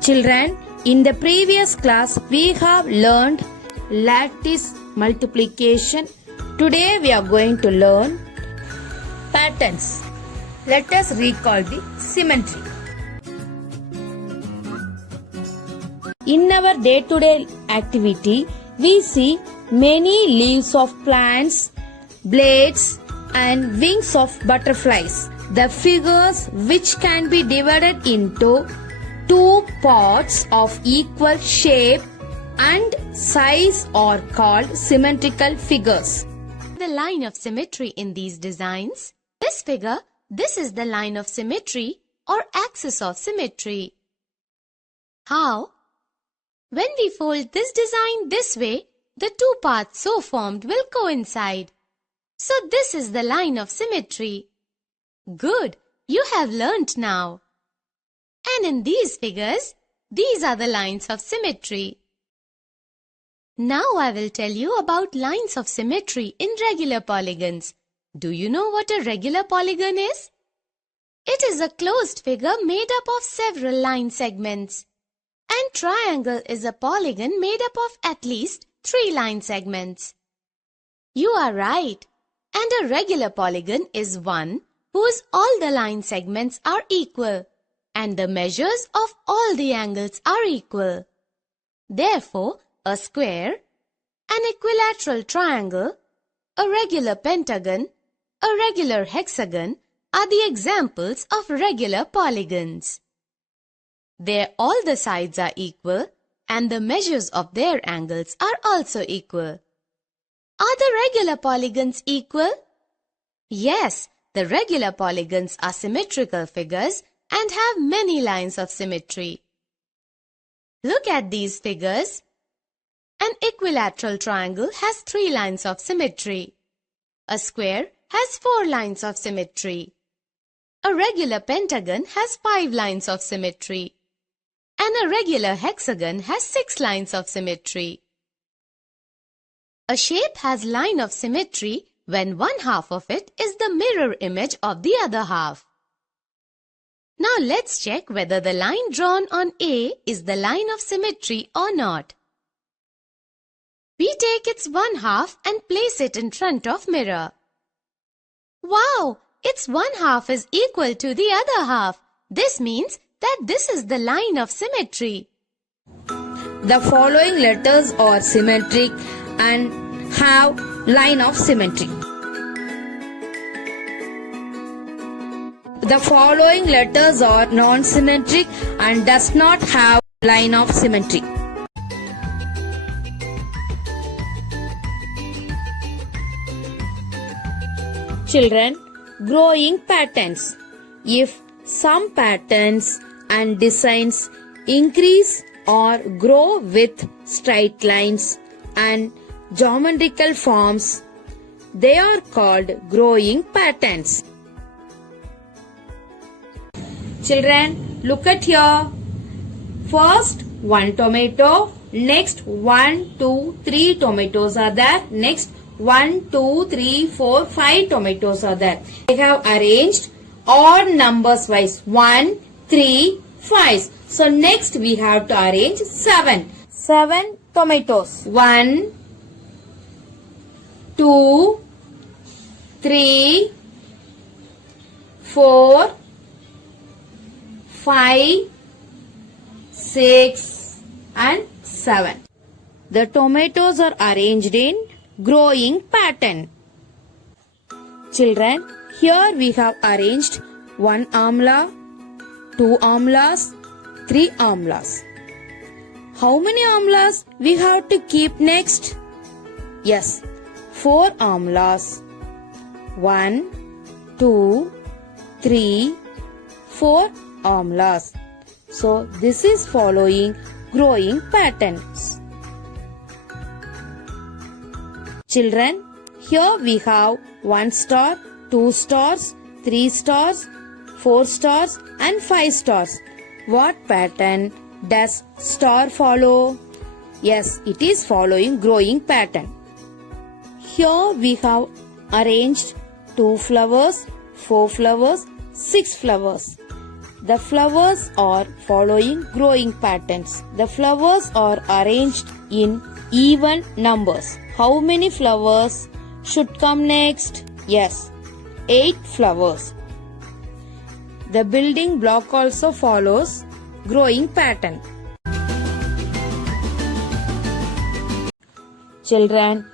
Children, in the previous class we have learned lattice multiplication. Today we are going to learn patterns. Let us recall the symmetry. In our day-to-day activity, we see many leaves of plants, blades and wings of butterflies. The figures which can be divided into two parts of equal shape and size are called symmetrical figures. The line of symmetry in these designs. This figure, this is the line of symmetry or axis of symmetry. How? When we fold this design this way, the two parts so formed will coincide. So this is the line of symmetry. Good, you have learnt now. And in these figures, these are the lines of symmetry. Now I will tell you about lines of symmetry in regular polygons. Do you know what a regular polygon is? It is a closed figure made up of several line segments. And triangle is a polygon made up of at least 3 line segments. You are right. And a regular polygon is one whose all the line segments are equal and the measures of all the angles are equal. Therefore, a square, an equilateral triangle, a regular pentagon, a regular hexagon are the examples of regular polygons. There all the sides are equal and the measures of their angles are also equal. Are the regular polygons equal? Yes, the regular polygons are symmetrical figures and have many lines of symmetry. Look at these figures. An equilateral triangle has 3 lines of symmetry. A square has 4 lines of symmetry. A regular pentagon has 5 lines of symmetry. And a regular hexagon has 6 lines of symmetry. A shape has line of symmetry when one half of it is the mirror image of the other half. Now let's check whether the line drawn on A is the line of symmetry or not. We take its one half and place it in front of mirror. Wow! Its one half is equal to the other half. This means that this is the line of symmetry. The following letters are symmetric and have line of symmetry. The following letters are non-symmetric and does not have line of symmetry. Children, growing patterns. If some patterns and designs increase or grow with straight lines and geometrical forms, they are called growing patterns. Children, look at here. First, 1 tomato. Next, 1, 2, 3 tomatoes are there. Next, 1, 2, 3, 4, 5 tomatoes are there. I have arranged odd numbers wise 1, 3, 5. So next we have to arrange 7. 7 tomatoes. 1, 2, 3, 4, 5, 6 and 7. The tomatoes are arranged in growing pattern. Children, here we have arranged 1 amla, 2 amlas, 3 amlas. How many amlas we have to keep next? Yes, 4 amlas. 1, 2, 3, 4 amlas. So this is following growing patterns. Children, here we have 1 star, 2 stars, 3 stars, 4 stars and 5 stars. What pattern does star follow? Yes, it is following growing pattern. Here we have arranged 2 flowers, 4 flowers, 6 flowers. The flowers are following growing patterns. The flowers are arranged in even numbers. How many flowers should come next? Yes, 8 flowers. The building block also follows growing pattern. Children,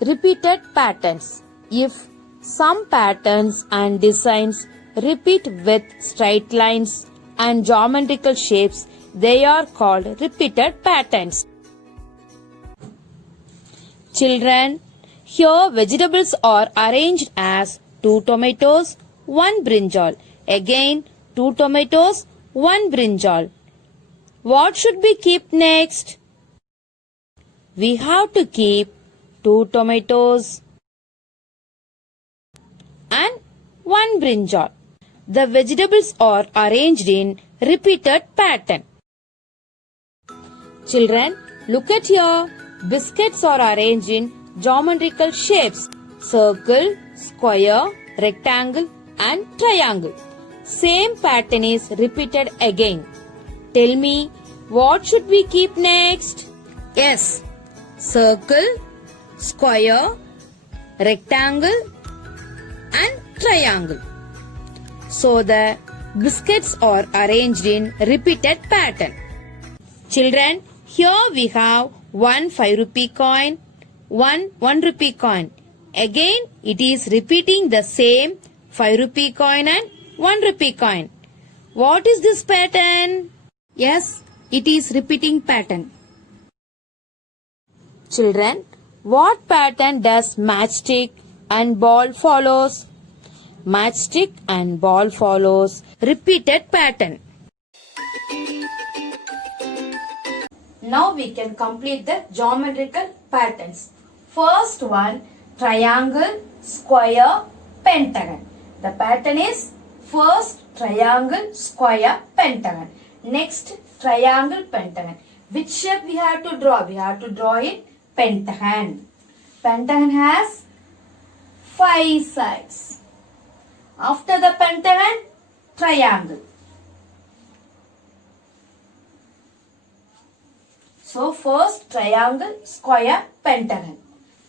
repeated patterns. If some patterns and designs repeat with straight lines and geometrical shapes, they are called repeated patterns. Children, here vegetables are arranged as 2 tomatoes, 1 brinjal. Again, 2 tomatoes, 1 brinjal. What should we keep next? We have to keep 2 tomatoes and 1 brinjal. The vegetables are arranged in repeated pattern. Children, look at here. Biscuits are arranged in geometrical shapes: circle, square, rectangle and triangle. Same pattern is repeated again. Tell me, what should we keep next? Yes, circle, square, rectangle and triangle. So the biscuits are arranged in repeated pattern. Children, here we have 1 5 rupee coin, 1 rupee coin. Again, it is repeating the same 5 rupee coin and 1 rupee coin. What is this pattern? Yes, it is repeating pattern. Children, what pattern does matchstick and ball follows? Matchstick and ball follows repeated pattern. Now we can complete the geometrical patterns. First one, triangle, square, pentagon. The pattern is first triangle, square, pentagon. Next triangle, pentagon. Which shape we have to draw? We have to draw it pentagon. Pentagon has 5 sides. After the pentagon, triangle. So first triangle, square, pentagon.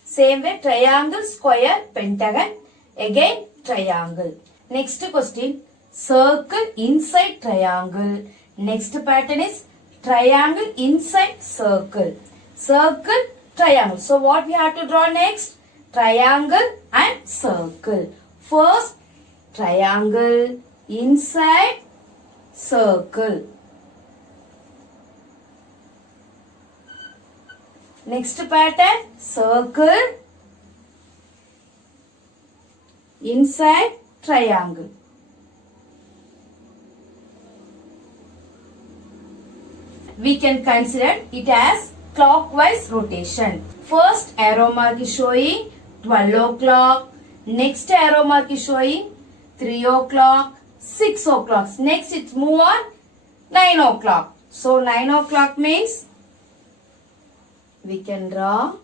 Same way triangle, square, pentagon. Again triangle. Next question, circle inside triangle. Next pattern is triangle inside circle. Circle, triangle. So what we have to draw next? Triangle and circle. First triangle inside circle. Next pattern, circle inside triangle. We can consider it as clockwise rotation. First arrow mark is showing 12 o'clock. Next arrow mark is showing 3 o'clock, 6 o'clock. Next it's move on 9 o'clock. So 9 o'clock means we can draw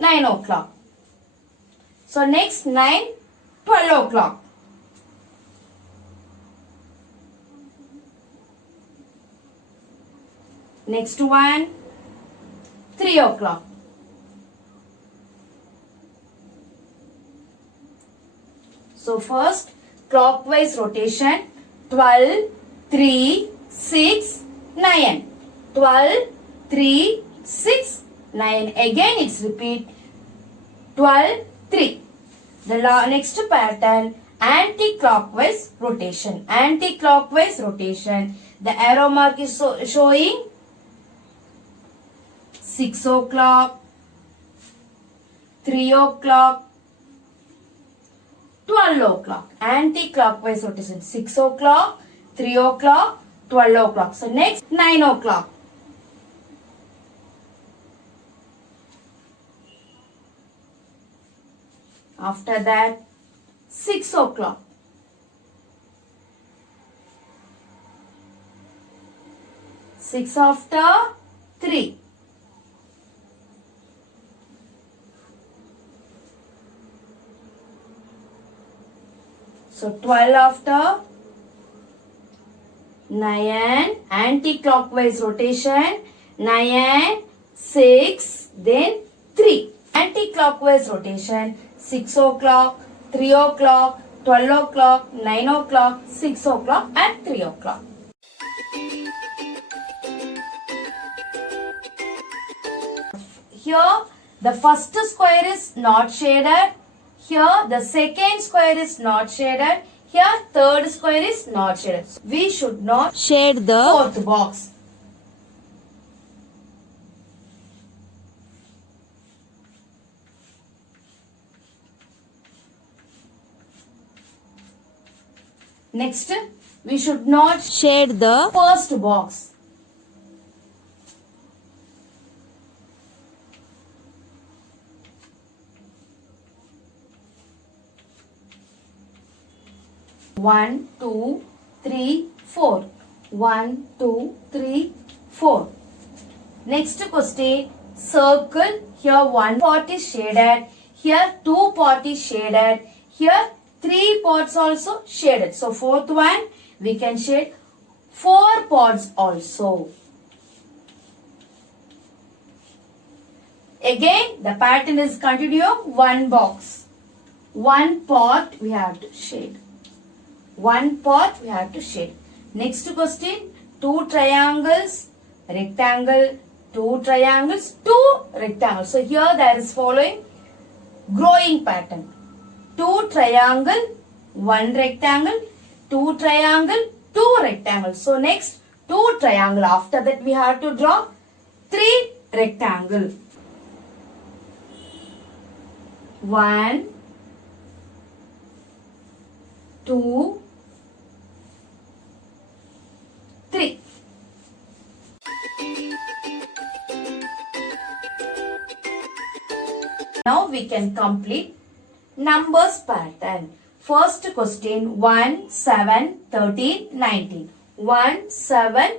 nine o'clock. So next 9, 12 o'clock. Next one, 3 o'clock. So first clockwise rotation, 12, 3, 6, 9. 12, 3, 6, 9. Again it's repeat 12, 3. The next pattern, anti-clockwise rotation. Anti-clockwise rotation. The arrow mark is showing 6 o'clock, 3 o'clock, 12 o'clock. Anti-clockwise rotation. 6 o'clock, 3 o'clock, 12 o'clock. So next 9 o'clock. After that 6 o'clock. 6 after 3. So 12 after 9, anti-clockwise rotation, 9, 6, then 3. Anti-clockwise rotation, 6 o'clock, 3 o'clock, 12 o'clock, 9 o'clock, 6 o'clock and 3 o'clock. Here the first square is not shaded. Here the second square is not shaded. Here third square is not shaded. We should not Shade the fourth box. Next, we should not shade the first box. One, two, three, four. 1, 2, 3, 4. Next question, circle. Here one part is shaded. Here two part is shaded. Here three parts also shaded. So fourth one we can shade 4 parts also. Again the pattern is continue. One box. One part we have to shade. One part we have to shade. Next question, 2 triangles, rectangle, 2 triangles, 2 rectangles. So here there is following growing pattern. 2 triangle, 1 rectangle, 2 triangle, 2 rectangle. So next 2 triangle. After that we have to draw 3 rectangle. 1, 2, 3. Now we can complete numbers pattern. First question 1, 7, 13, 19. 1, 7,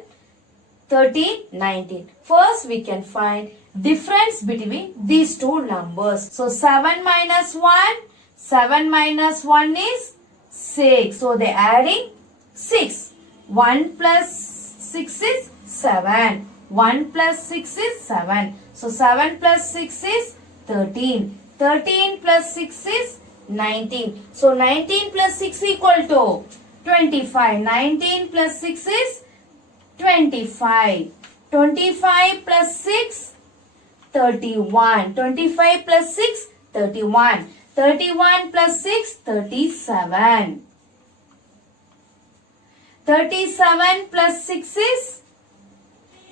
13, 19. First we can find difference between these two numbers. So 7 minus 1, 7 minus 1 is 6. So they adding 6. 1 plus 6 is 7. 1 plus 6 is 7. So 7 plus 6 is 13. 13 plus 6 is 19. So 19 plus 6 equal to 25. 19 plus 6 is 25. 25 plus 6, 31. 25 plus 6, 31. 31 plus 6, 37. 37 plus 6 is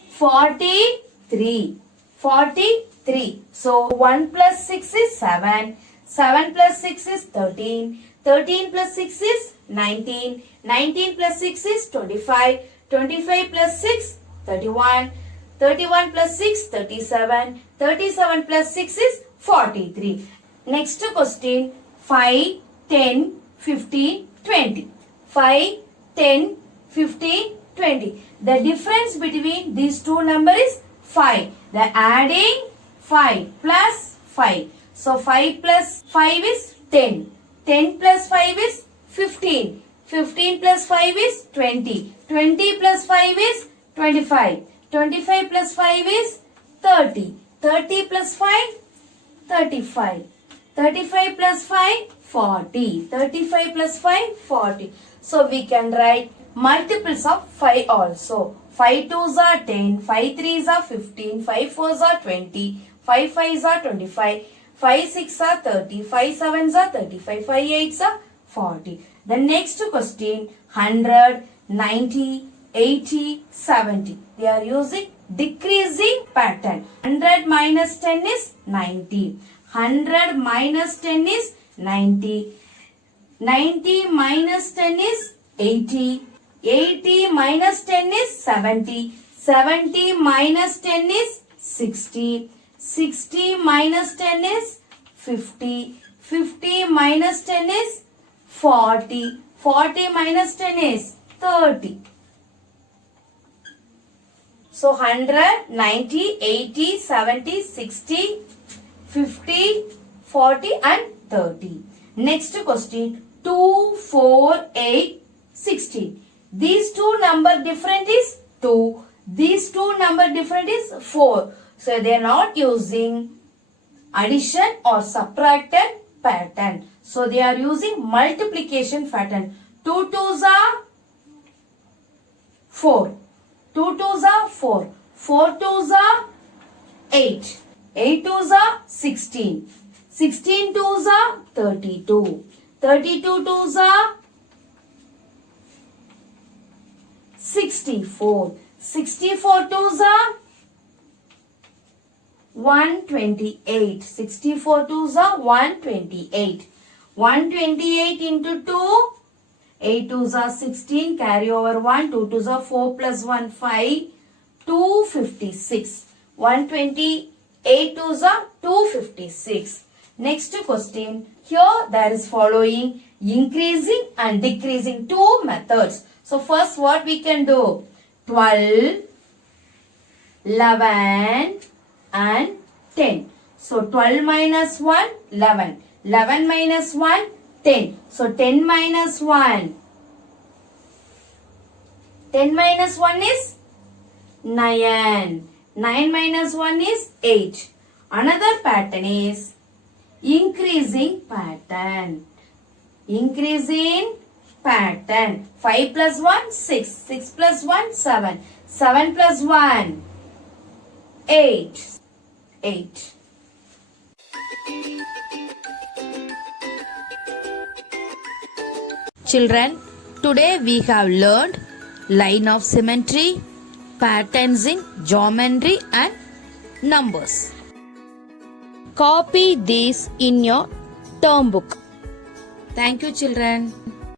43. 43. So 1 plus 6 is 7. 7 plus 6 is 13. 13 plus 6 is 19. 19 plus 6 is 25. 25 plus 6, 31. 31 plus 6, 37. 37 plus 6 is 43. Next question 5, 10, 15, 20. 5, 10, 15, 20. The difference between these two numbers is 5. They are adding 5 plus 5. So 5 plus 5 is 10. 10 plus 5 is 15. 15 plus 5 is 20. 20 plus 5 is 25. 25 plus 5 is 30. 30 plus 5, 35. 35 plus 5, 40. 35 plus 5, 40. So we can write multiples of 5 also. 5 2s are 10, 5 3s are 15, 5 4s are 20, 5 5s are 25, 5 6 are 30, 5 7s are 35, 5 8s are 40. The next question 100, 90, 80, 70. They are using decreasing pattern. 100 minus 10 is 90. 100 minus 10 is 90. 90 minus 10 is 80. 80 minus 10 is 70. 70 minus 10 is 60. 60 minus 10 is 50. 50 minus 10 is 40. 40 minus 10 is 30. So 100, 90, 80, 70, 60, 50, 40 and 30. Next question 2, 4, 8, 16. These two number different is 2. These two number different is 4. So they are not using addition or subtracted pattern. So they are using multiplication pattern. 2 twos are 4. 2 twos are 4. 4 twos are 8. 8 twos are 16. 16 twos are 32. 32 twos are 64. 64 twos are 128. 64 twos are 128. 128 into 2. 8 twos are 16. Carry over 1. 2 twos are 4 plus 1 5. 256. 128 twos are 256. Next question. Here there is following increasing and decreasing two methods. So first what we can do? 12, 11 and 10. So 12 minus 1, 11. 11 minus 1, 10. So 10 minus 1. 10 minus 1 is 9. 9 minus 1 is 8. Another pattern is increasing pattern. Increasing pattern. 5 plus 1, 6. 6 plus 1, 7. 7 plus 1, 8. 8. Children, today we have learned line of symmetry, patterns in geometry and numbers. Copy these in your term book. Thank you, children.